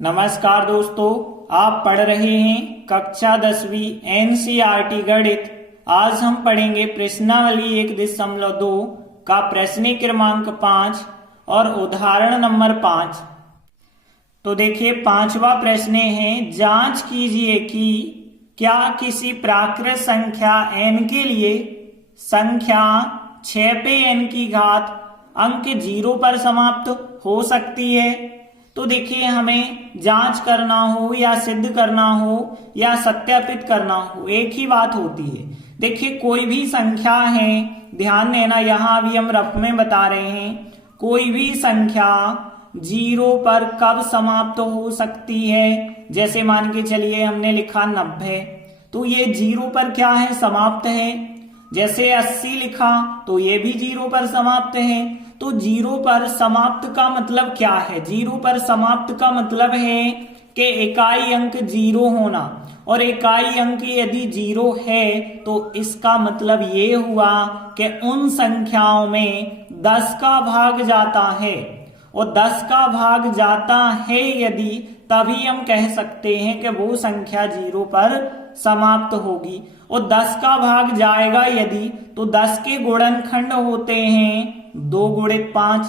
नमस्कार दोस्तों, आप पढ़ रहे हैं कक्षा 10वीं एनसीईआरटी गणित। आज हम पढ़ेंगे प्रश्नावली 1.2 का प्रश्न क्रमांक 5 और उदाहरण नंबर 5। तो देखिए, पांचवा प्रश्न है, जांच कीजिए कि क्या किसी प्राकृत संख्या n के लिए संख्या 6 पे n की घात अंक 0 पर समाप्त हो सकती है। तो देखिए, हमें जांच करना हो या सिद्ध करना हो या सत्यापित करना हो, एक ही बात होती है। देखिए, कोई भी संख्या है, ध्यान देना, यहां अभी हम रफ में बता रहे हैं, कोई भी संख्या 0 पर कब समाप्त हो सकती है। जैसे मान के चलिए हमने लिखा 90, तो ये 0 पर क्या है, समाप्त है। जैसे 80 लिखा तो ये भी 0 पर समाप्त है। तो 0 पर समाप्त का मतलब क्या है? 0 पर समाप्त का मतलब है कि इकाई अंक 0 होना, और इकाई अंक यदि 0 है तो इसका मतलब ये हुआ कि उन संख्याओं में 10 का भाग जाता है, और 10 का भाग जाता है यदि, तभी हम कह सकते हैं कि वो संख्या 0 पर समाप्त होगी। और 10 का भाग जाएगा यदि, तो 10 के गुणनखंड होते हैं 2 गुणित 5।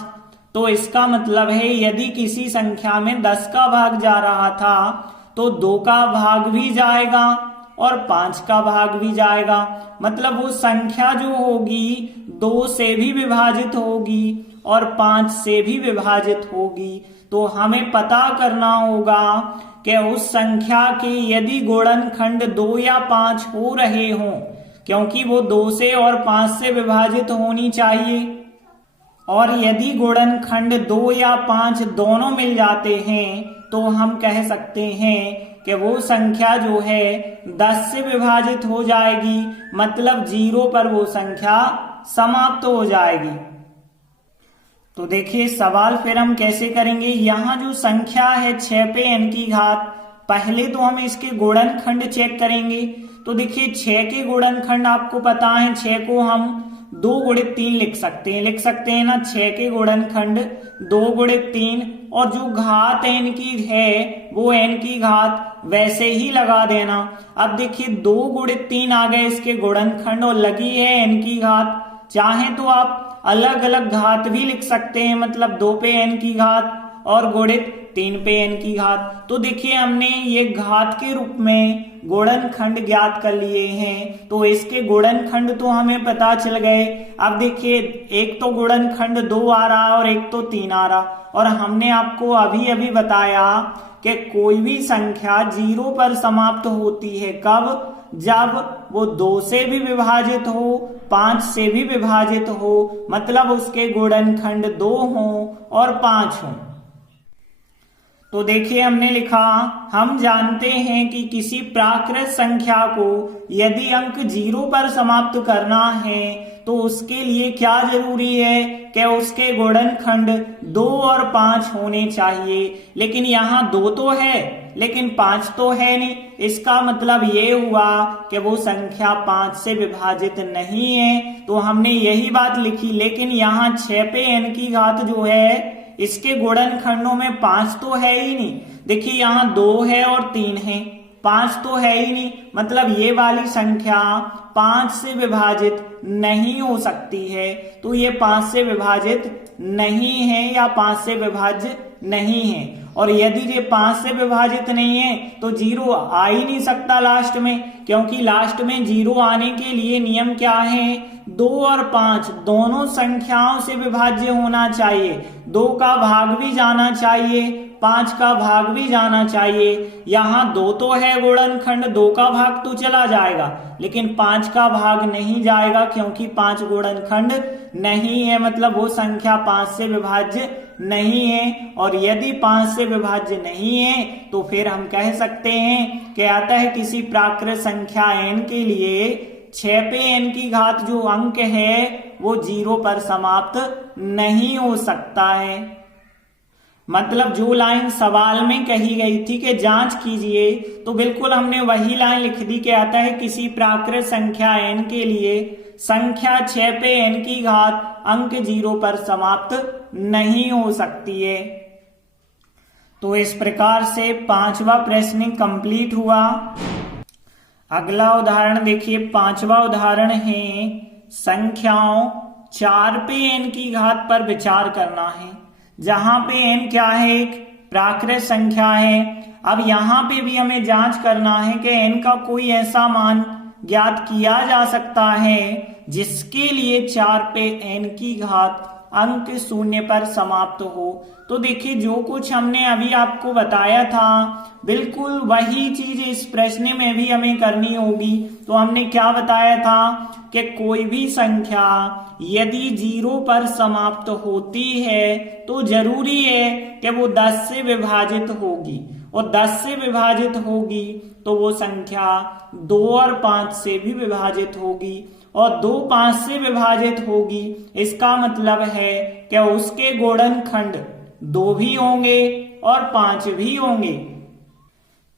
तो इसका मतलब है यदि किसी संख्या में 10 का भाग जा रहा था तो 2 का भाग भी जाएगा और 5 का भाग भी जाएगा। मतलब वो संख्या जो होगी 2 से भी विभाजित होगी और 5 से भी विभाजित होगी। तो हमें पता करना होगा कि उस संख्या के यदि गुणनखंड 2 या 5 हो रहे हों, क्योंकि वो 2 से और 5 से विभाजित होनी चाहिए, और यदि गुणनखंड 2 या 5 दोनों मिल जाते हैं तो हम कह सकते हैं कि वो संख्या जो है 10 से विभाजित हो जाएगी, मतलब 0 पर वो संख्या समाप्त हो जाएगी। तो देखिए, सवाल फिर हम कैसे करेंगे। यहाँ जो संख्या है 6 पे n की घात, पहले तो हम इसके गुणनखंड चेक करेंगे। तो देखिए, 6 के गुणनखंड आपको पता है, 6 को हम 2 गुणित 3 लिख सकते हैं ना। 6 के गुणनखंड 2 गुणित 3, और जो घात n की है वो n की घात वैसे ही लगा देना। अब देखिए, 2 गुणित 3 आ गए इसके गुणनखंड और लगी है n की घात। चाहे तो आप अलग अलग घात भी लिख सकते हैं, मतलब 2 पे n की घात और गुणित 3 पे n की घात। तो देखिए, हमने ये घात के रूप में गुणनखंड ज्ञात कर लिए हैं, तो इसके गुणनखंड तो हमें पता चल गए। अब देखिए, एक तो गुणनखंड 2 आ रहा और एक तो 3 आ रहा, और हमने आपको अभी अभी बताया कि कोई भी संख्या 0 पर समाप्त होती है कब? जब वो 2 से भी विभाजित हो, 5 से भी विभाजित हो, मतलब उसके गुणनखंड 2 हो और 5 हो। तो देखिए, हमने लिखा, हम जानते हैं कि किसी प्राकृत संख्या को यदि अंक 0 पर समाप्त करना है तो उसके लिए क्या जरूरी है कि उसके गुणनखंड 2 और 5 होने चाहिए। लेकिन यहाँ 2 तो है लेकिन 5 तो है नहीं। इसका मतलब ये हुआ कि वो संख्या 5 से विभाजित नहीं है, तो हमने यही बात लिखी। लेकिन यहाँ 6 पे n की घात जो है, इसके गुणनखंडों में 5 तो है ही नहीं। देखिए, यहाँ 2 है और 3 है, 5 तो है ही नहीं, मतलब ये वाली संख्या 5 से विभाजित नहीं हो सकती है। तो ये 5 से विभाजित नहीं है या 5 से विभाज्य नहीं है। और यदि ये 5 से विभाजित नहीं है तो 0 आ ही नहीं सकता लास्ट में, क्योंकि लास्ट में 0 आने के लिए नियम क्या है? 2 और 5 दोनों संख्याओं से विभाज्य होना चाहिए। 2 का भाग भी जाना चाहिए, 5 का भाग भी जाना चाहिए। यहाँ 2 तो है गुणनखंड, 2 का भाग तो चला जाएगा, लेकिन 5 का भाग नहीं जाएगा, क्योंकि 5 गुणनखंड नहीं है, मतलब वो संख्या 5 से विभाज्य नहीं है। और यदि 5 से विभाज्य नहीं है तो फिर हम कह सकते हैं कि अतः किसी प्राकृत संख्या n के लिए 6 पे n की घात जो अंक है वो 0 पर समाप्त नहीं हो सकता है। मतलब जो लाइन सवाल में कही गई थी कि जांच कीजिए, तो बिल्कुल हमने वही लाइन लिख दी कि आता है किसी प्राकृत संख्या n के लिए संख्या 6 पे n की घात अंक 0 पर समाप्त नहीं हो सकती है। तो इस प्रकार से 5वां प्रश्न कंप्लीट हुआ। अगला उदाहरण देखिए, 5वां उदाहरण है संख्याओं 4 पे n की घात पर विचार करना है। जहां पे n क्या है, एक प्राकृत संख्या है। अब यहां पे भी हमें जांच करना है कि n का कोई ऐसा मान ज्ञात किया जा सकता है जिसके लिए 4 पे n की घात अंक 0 पर समाप्त हो। तो देखिए, जो कुछ हमने अभी आपको बताया था बिल्कुल वही चीज इस प्रश्न में भी हमें करनी होगी। तो हमने क्या बताया था कि कोई भी संख्या यदि 0 पर समाप्त होती है तो जरूरी है कि वो 10 से विभाजित होगी, और 10 से विभाजित होगी तो वो संख्या 2 और 5 से भी विभाजित होगी, और 2 5 से विभाजित होगी। इसका मतलब है कि उसके गुणनखंड 2 भी होंगे और 5 भी होंगे।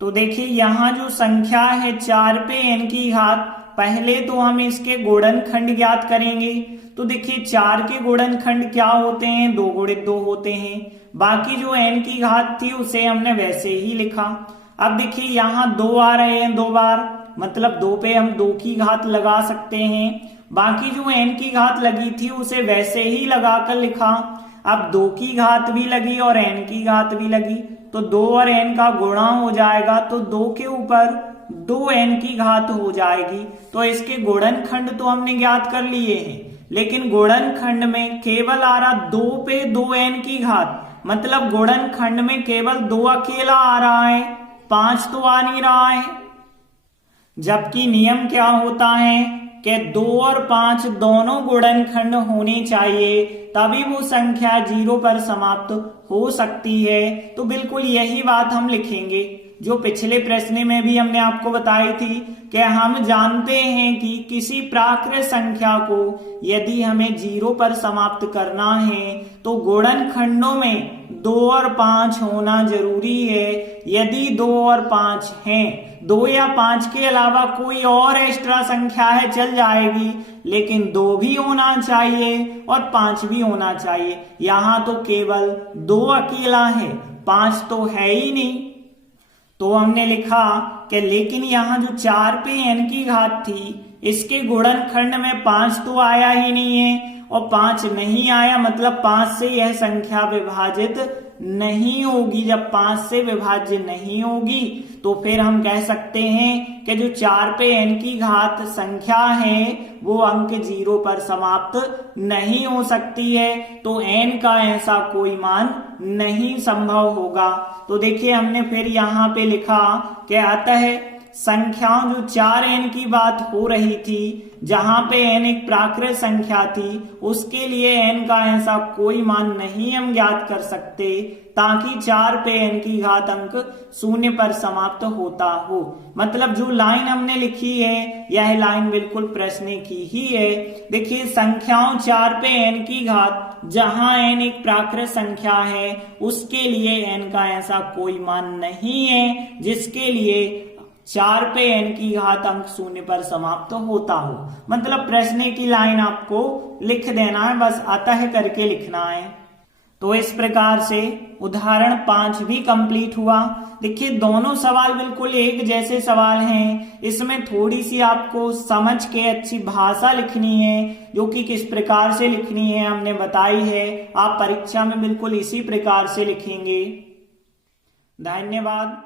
तो देखिए, यहाँ जो संख्या है 4 पे n की घात, पहले तो हम इसके गुणनखंड ज्ञात करेंगे। तो देखिए, 4 के गुणनखंड क्या होते हैं, 2 गुणित 2 होते हैं। बाकी जो n की घात थी उसे हमने वैसे ही लिखा। अब देखिए, यहाँ 2 आ रहे हैं 2 बार, मतलब 2 पे हम 2 की घात लगा सकते हैं। बाकी जो n की घात लगी थी उसे वैसे ही लगाकर लिखा। अब 2 की घात भी लगी और n की घात भी लगी, तो 2 और n का गुणा हो जाएगा, तो 2 के ऊपर 2n की घात हो जाएगी। तो इसके गुणनखंड तो हमने ज्ञात कर लिए हैं, लेकिन गुणनखंड में केवल आ रहा 2 पे 2n की घात, मतलब गुणनखंड में केवल 2 अकेला आ रहा है, 5 तो आ नहीं रहा है। जबकि नियम क्या होता है कि 2 और 5 दोनों गुणनखंड होने चाहिए, तभी वो संख्या 0 पर समाप्त हो सकती है। तो बिल्कुल यही बात हम लिखेंगे जो पिछले प्रश्न में भी हमने आपको बताई थी कि हम जानते हैं कि किसी प्राकृत संख्या को यदि हमें 0 पर समाप्त करना है तो गुणनखंडों में 2 और 5 होना जरूरी है। यदि 2 और 5 हैं, 2 या 5 के अलावा कोई और एक्स्ट्रा संख्या है चल जाएगी, लेकिन 2 भी होना चाहिए और 5 भी होना चाहिए। यहाँ तो केवल 2 अकेला है, 5 तो है ही नहीं। तो हमने लिखा कि लेकिन यहाँ जो 4 पे n की घात थी, इसके गुणनखंड में 5 तो आया ही नहीं है, और 5 नहीं आया मतलब 5 से यह संख्या विभाजित नहीं होगी। जब 5 से विभाज्य नहीं होगी तो फिर हम कह सकते हैं कि जो 4 पे n की घात संख्या है वो अंक 0 पर समाप्त नहीं हो सकती है। तो n का ऐसा कोई मान नहीं संभव होगा। तो देखिए, हमने फिर यहाँ पे लिखा कि अतः संख्याओं जो 4n की बात हो रही थी, जहां पे n एक प्राकृत संख्या थी, उसके लिए n का ऐसा कोई मान नहीं हम ज्ञात कर सकते ताकि 4 पे n की घात अंक 0 पर समाप्त होता हो। मतलब जो लाइन हमने लिखी है यह लाइन बिल्कुल प्रश्न की ही है। देखिए, संख्याओं 4 पे n की घात जहां n एक प्राकृत संख्या है उसके लिए n का ऐसा कोई मान नहीं है जिसके लिए 4 पे n की घात अंक 0 पर समाप्त होता हो। मतलब प्रश्न की लाइन आपको लिख देना है, बस अतः करके लिखना है। तो इस प्रकार से उदाहरण 5 भी कंप्लीट हुआ। देखिए, दोनों सवाल बिल्कुल एक जैसे सवाल हैं। इसमें थोड़ी सी आपको समझ के अच्छी भाषा लिखनी है, जो कि किस प्रकार से लिखनी है हमने बताई है। आप परीक्षा में बिल्कुल इसी प्रकार से लिखेंगे। धन्यवाद।